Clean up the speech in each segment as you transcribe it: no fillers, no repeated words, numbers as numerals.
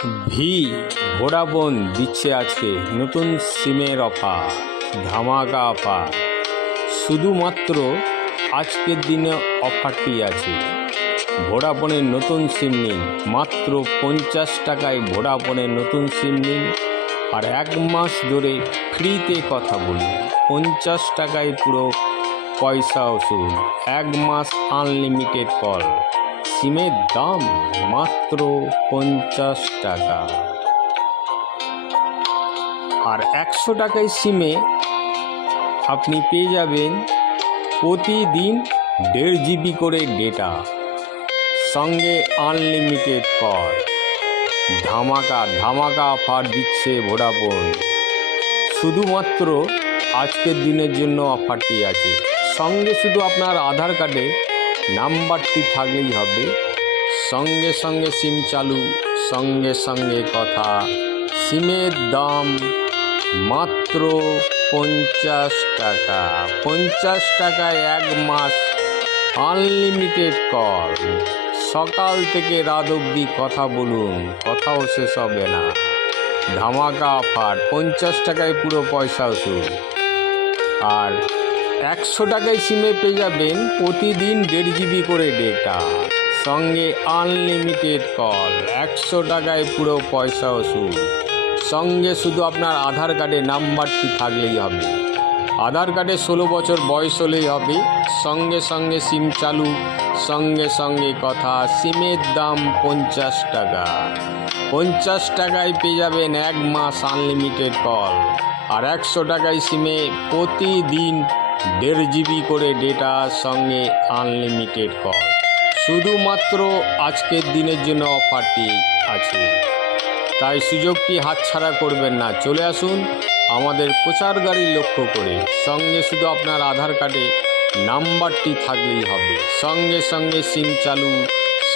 V Vodafone দিচ্ছে আজকে নতুন সিমের অফার, ধামাকা অফার। শুধুমাত্র আজকের দিনে অফারটি আছে। ভোডাফোনের নতুন সিম নিন, মাত্র 50 টাকায় ভোডাফোনের নতুন সিম নিন আর 1 মাস ধরে ফ্রিতে কথা বলুন। 50 টাকায় পুরো পয়সা ওসুল, 1 মাস আনলিমিটেড কল। সিমের দাম মাত্র 50 টাকা। আর 100 টাকায় সিমে আপনি পেয়ে যাবেন প্রতিদিন 1.5 জিবি করে ডেটা, সঙ্গে আনলিমিটেড কল। ধামাকা অফার দিচ্ছে ভোডাফোন। শুধুমাত্র আজকের দিনের জন্য অফারটি আছে। সঙ্গে শুধু আপনার আধার কার্ডে নাম্বারটি থাকলেই হবে। সঙ্গে সঙ্গে সিম চালু, সঙ্গে সঙ্গে কথা। সিমের দাম মাত্র 50 টাকা। 50 টাকায় 1 মাস আনলিমিটেড কল। সকাল থেকে রাত অবধি কথা বলুন, কথাও শেষ হবে না। ধামাকা অফার, 50 টাকায় পুরো পয়সা ওসুল। আর 100 টাকায় সিমে পেয়ে যাবেন প্রতিদিন 1.5 জিবি করে ডেটা, সঙ্গে আনলিমিটেড কল। 100 টাকায় পুরো পয়সা ওসুল। সঙ্গে শুধু আপনার আধার কার্ডে নাম্বারটি থাকলেই হবে। আধার কার্ডে 16 বছর বয়স হলেই হবে। সঙ্গে সঙ্গে সিম চালু, সঙ্গে সঙ্গে কথা। সিমের দাম 50 টাকা। 50 টাকায় পেয়ে যাবেন 1 মাস আনলিমিটেড কল। আর 100 টাকায় সিমে প্রতিদিন 1.5 জিবি করে ডেটা, সঙ্গে আনলিমিটেড কল। শুধুমাত্র আজকের দিনের জন্য অফারটি আছে, তাই সুযোগটি হাতছাড়া করবেন না। চলে আসুন আমাদের প্রচার গাড়ি লক্ষ্য করে। সঙ্গে শুধু আপনার আধার কার্ডে নাম্বারটি থাকলেই হবে। সঙ্গে সঙ্গে সিম চালু,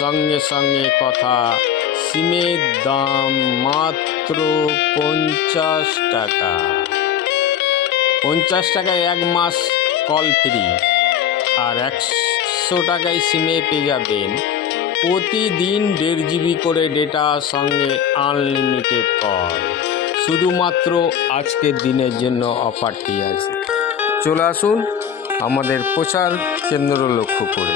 সঙ্গে সঙ্গে কথা। সিমের দাম মাত্র 50 টাকা। 50 টাকায় 1 মাস কল ফ্রি। আর 100 টাকায় সিমে পেয়ে যাবেন প্রতিদিন 1.5 জিবি করে ডেটা, সঙ্গে আনলিমিটেড কল। শুধুমাত্র আজকের দিনের জন্য অফারটি আছে। চলে আসুন আমাদের প্রচার কেন্দ্র লক্ষ্য করে।